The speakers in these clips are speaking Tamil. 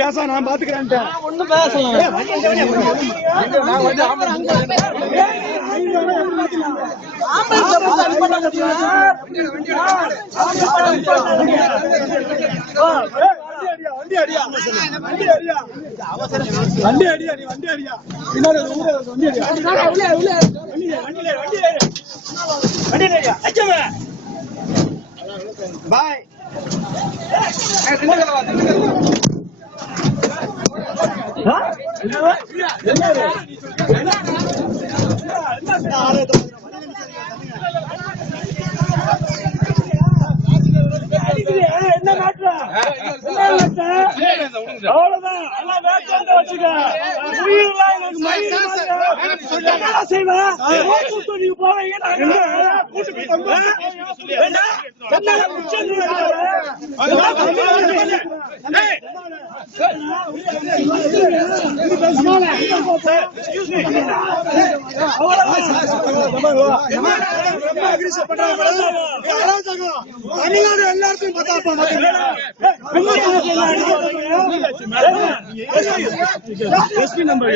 பேச நான் பாத்துக்கிறேன். ஒண்ணும் பேசலாம். வண்டி அடியா பாய். என்ன மாற்ற அவ்வளவுதான். எல்லாம் வேட்பாளர் வச்சுக்க. உயிரெல்லாம் எனக்கு மயிர் செய்வேன். நீங்க போவீங்க. எல்லாத்தையும் எஸ்பி நம்பர்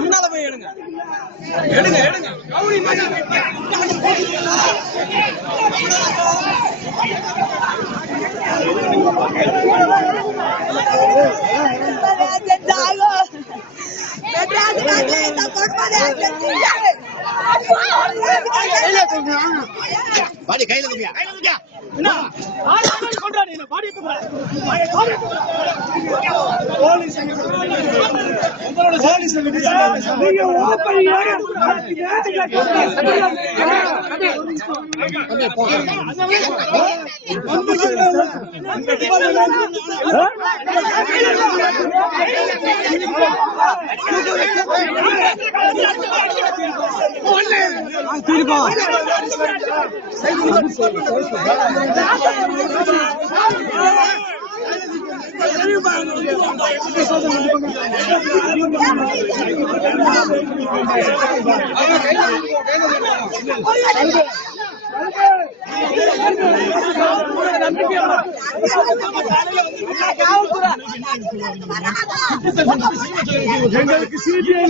முன்னால போய் எடுங்க. பாடி கையில எங்களுக்கு சிபிஐ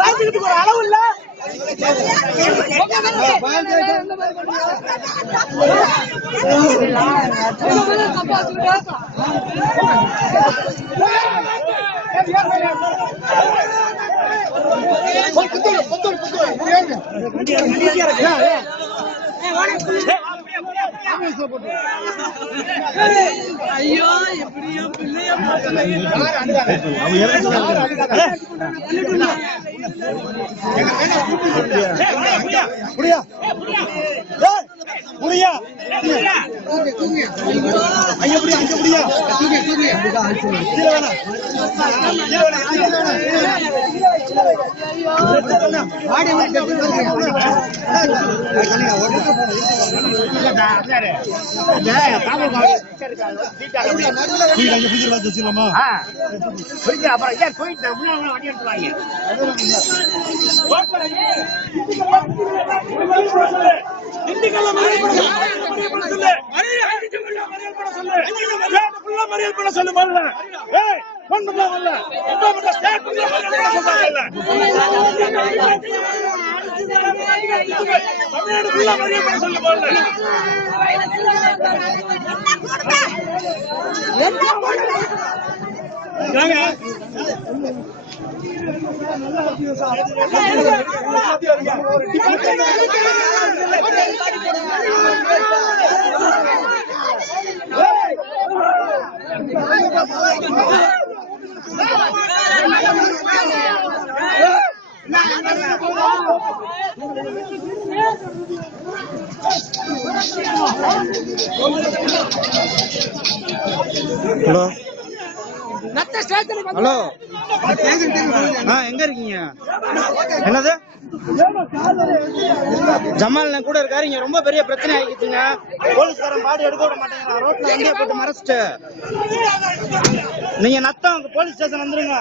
ராஜ்யத்துக்கு ஒரு அளவு இல்ல. ஐயோ எப்படியோ பிள்ளையா ஐயா ஹலோ ஹலோ, எங்க இருக்கீங்க? என்னது ஜமால் கூட இருக்காரு. இங்க ரொம்ப பெரிய பிரச்சனை ஆகிடுச்சுங்க. போலீஸ்காரன் பாடி எடுக்க விட மாட்டேங்கிறான். ரோட்ல வண்டியை போட்டு மறைச்சிட்டு நீங்க நத்தம் போலீஸ் ஸ்டேஷன் வந்துருங்க.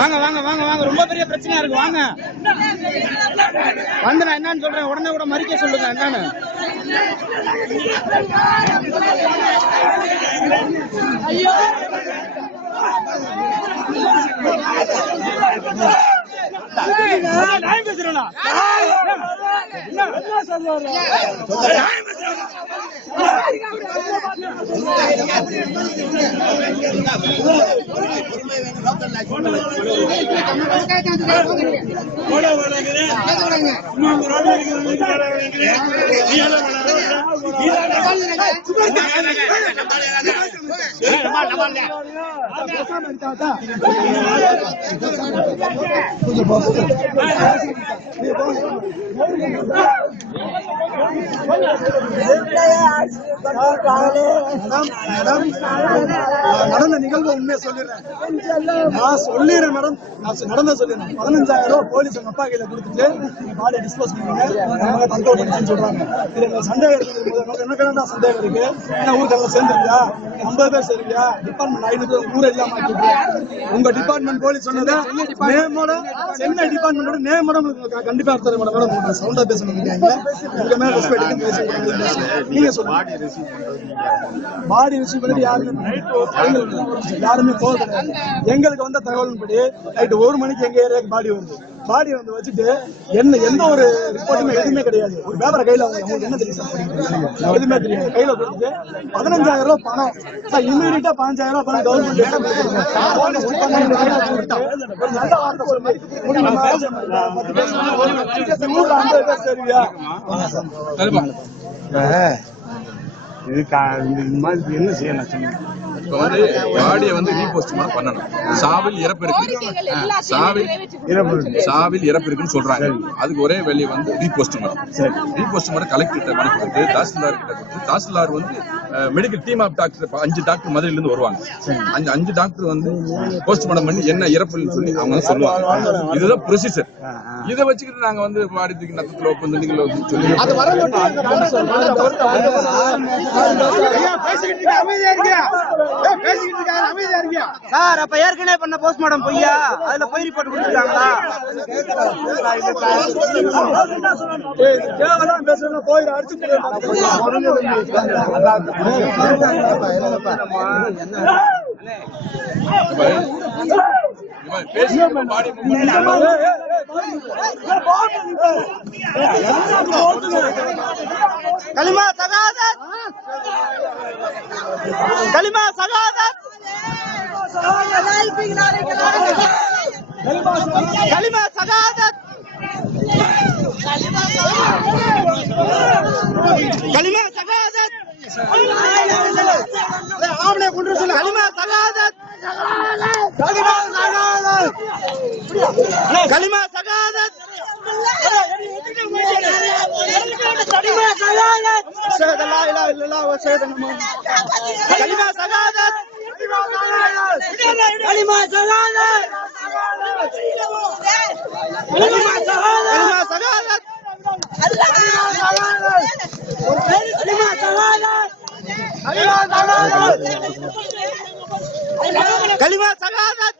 வாங்க வாங்க வாங்க வாங்க, ரொம்ப பெரிய பிரச்சனையா இருக்கு. வாங்க வந்து நான் என்னன்னு சொல்றேன், உடனே கூட மறிக்க சொல்லுங்க என்னன்னு. ஐயோ நான் பேசுறேன். நடந்த நிகழ்வு உண்மையை சொல்லிடுறேன். நான் சொல்லிடுறேன் மேடம், நான் நடந்த சொல்லிடுறேன். 15,000 ரூபாய் போலீஸ் அவங்க அப்பா கையில கொடுத்துட்டு பாடி டிஸ்போஸ் பண்ணுங்க சொல்றாங்க. இதுல சந்தேகம் இருக்கு. என்ன சந்தேகம் இருக்கு? என்ன ஊருக்கு சேர்ந்துருக்கியா? 50 பேர் சேருவியா? டிபார்ட்மெண்ட் 500 ஊரை இல்லாம உங்க டிபார்ட்மெண்ட் போலீஸ் சொன்னதை நேமோட சென்னை டிபார்ட்மெண்டோட நேமோட கண்டிப்பா எடுத்துற மேடம். சவுண்டா பேசணும். உங்க மேல ரெஸ்பெக்ட் நீங்க சொல்லுங்க. பாடி ரிசீவ் பண்ணிட்டு யாருமே போக கிடையாது. எங்களுக்கு வந்த தகவலின்படி நைட்டு 1 மணிக்கு எங்க ஏரியாவுக்கு பாடி வருது. பாடி வந்து வச்சுட்டு என்ன எந்த ஒரு ரிப்போர்ட்டுமே எதுவுமே கிடையாது. ஒரு பேப்பரை கையில அவங்களுக்கு என்ன தெரியும்? எதுவுமே தெரியாது. கையில கொடுத்துட்டு 15,000 ரூபாய் பணம் சார், இமீடியட்டா 15,000 ரூபாய் பணம் கவர்மெண்ட் ஒரு நல்ல வார்த்தை சொல்லி ஊர்ல 50 பேர் சரியா? என்ன செய்யணும்? இப்போ வந்து பாடியை வந்து ரீபோஸ்ட்மார்ட்டம் பண்ணணும். சாவில் இறப்பு இருக்குன்னு சொல்றாங்க. அதுக்கு ஒரே வழி வந்து ரீபோஸ்ட்மார்ட்டம் கலெக்டர் மனு கொடுத்து தாசில்தார் கிட்ட கொடுத்து, தாசில்தார் வந்து medical team of doctor 5 doctor மதுரையில இருந்து வருவாங்க. 5 டாக்டர் வந்து போஸ்ட்மார்ட்டம் பண்ணி என்ன இறப்புன்னு சொல்லி அவங்க சொல்லுவாங்க. இதுதான் ப்ரொசீஜர். இதை வச்சுக்கிட்டு நாங்க வந்து பாடி தூக்கி நத்தத்துல ஒப்பந்தம் சொல்லி சார், அப்ப ஏற்கனவே பண்ண போஸ்ட்மார்ட்டம் பொய்யா? அதுல போய் ரிப்போர்ட் கொடுத்துருக்காங்களா? கலிமா சகாதத், கலிமா சகாதத், கலிமா சகாதத், கலிமா சகாதத், ஆம்னே குன்று சொல்ல கலிமா சகாதத், கலிமா சகாதத், கலிமா சகாதத், أشهد أن لا إله إلا الله وأشهد أن محمدا كلمة شهادة كلمة شهادة கலிமா சகாதத்